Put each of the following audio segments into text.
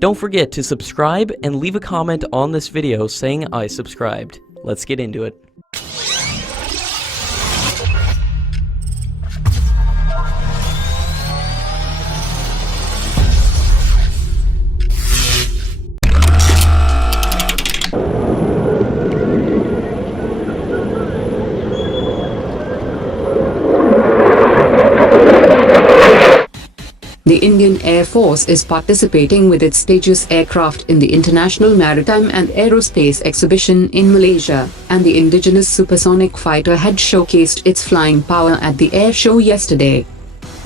Don't forget to subscribe and leave a comment on this video saying I subscribed. Let's get into it. The Indian Air Force is participating with its Tejas aircraft in the International Maritime and Aerospace Exhibition in Malaysia, and the indigenous supersonic fighter had showcased its flying power at the air show yesterday.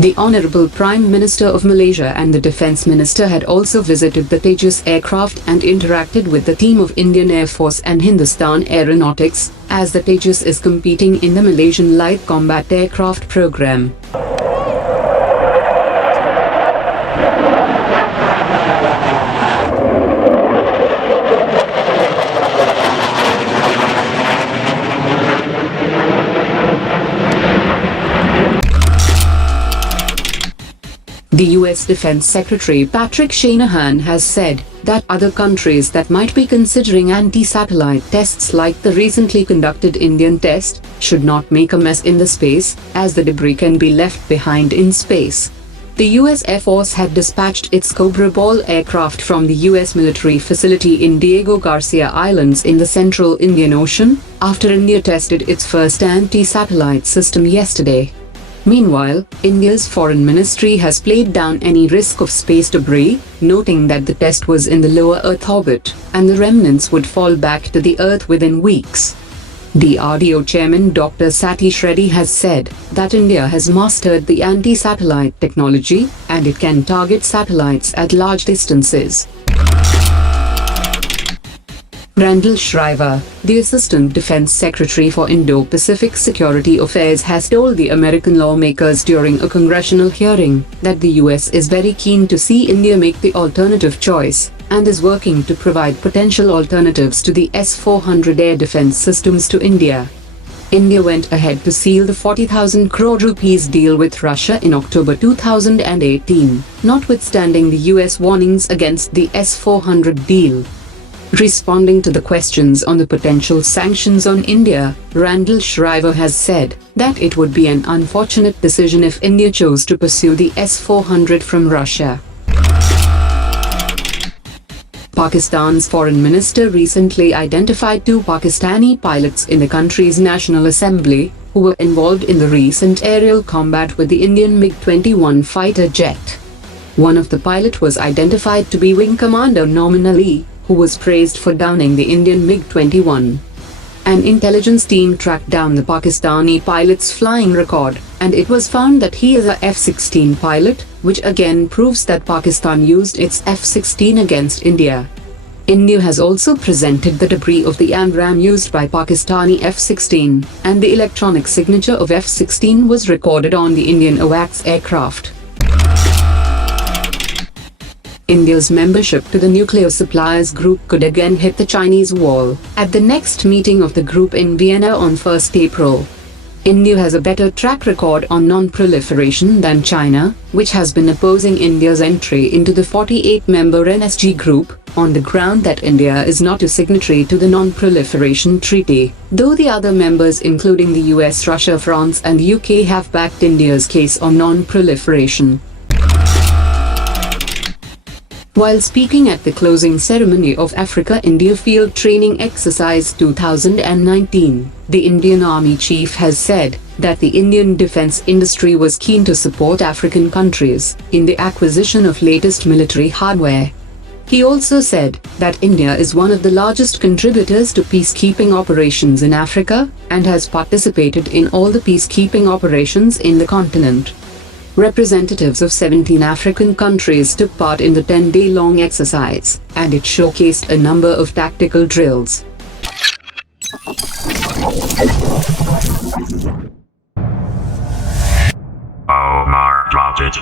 The Honorable Prime Minister of Malaysia and the Defence Minister had also visited the Tejas aircraft and interacted with the team of Indian Air Force and Hindustan Aeronautics, as the Tejas is competing in the Malaysian Light Combat Aircraft program. The U.S. Defense Secretary Patrick Shanahan has said that other countries that might be considering anti-satellite tests like the recently conducted Indian test should not make a mess in the space, as the debris can be left behind in space. The U.S. Air Force had dispatched its Cobra Ball aircraft from the U.S. military facility in Diego Garcia Islands in the central Indian Ocean, after India tested its first anti-satellite system yesterday. Meanwhile, India's foreign ministry has played down any risk of space debris, noting that the test was in the lower Earth orbit, and the remnants would fall back to the Earth within weeks. The RDO chairman Dr. Satish Reddy has said that India has mastered the anti-satellite technology, and it can target satellites at large distances. Randall Shriver, the Assistant Defense Secretary for Indo-Pacific Security Affairs, has told the American lawmakers during a congressional hearing that the US is very keen to see India make the alternative choice, and is working to provide potential alternatives to the S-400 air defense systems to India. India went ahead to seal the 40,000 crore rupees deal with Russia in October 2018, notwithstanding the US warnings against the S-400 deal. Responding to the questions on the potential sanctions on India, Randall Shriver has said that it would be an unfortunate decision if India chose to pursue the S-400 from Russia. Pakistan's foreign minister recently identified 2 Pakistani pilots in the country's National Assembly who were involved in the recent aerial combat with the Indian MiG-21 fighter jet. One of the pilots was identified to be Wing Commander Norman Ali, who was praised for downing the Indian MiG-21. An intelligence team tracked down the Pakistani pilot's flying record, and it was found that he is a F-16 pilot, which again proves that Pakistan used its F-16 against India. India has also presented the debris of the AMRAAM used by Pakistani F-16, and the electronic signature of F-16 was recorded on the Indian AWACS aircraft. India's membership to the nuclear suppliers group could again hit the Chinese wall at the next meeting of the group in Vienna on 1st April. India has a better track record on non-proliferation than China, which has been opposing India's entry into the 48-member NSG group, on the ground that India is not a signatory to the Non-Proliferation Treaty, though the other members including the US, Russia, France and UK have backed India's case on non-proliferation. While speaking at the closing ceremony of Africa-India Field Training Exercise 2019, the Indian Army Chief has said that the Indian defense industry was keen to support African countries in the acquisition of latest military hardware. He also said that India is one of the largest contributors to peacekeeping operations in Africa and has participated in all the peacekeeping operations in the continent. Representatives of 17 African countries took part in the 10-day-long exercise, and it showcased a number of tactical drills. Omar dropped it.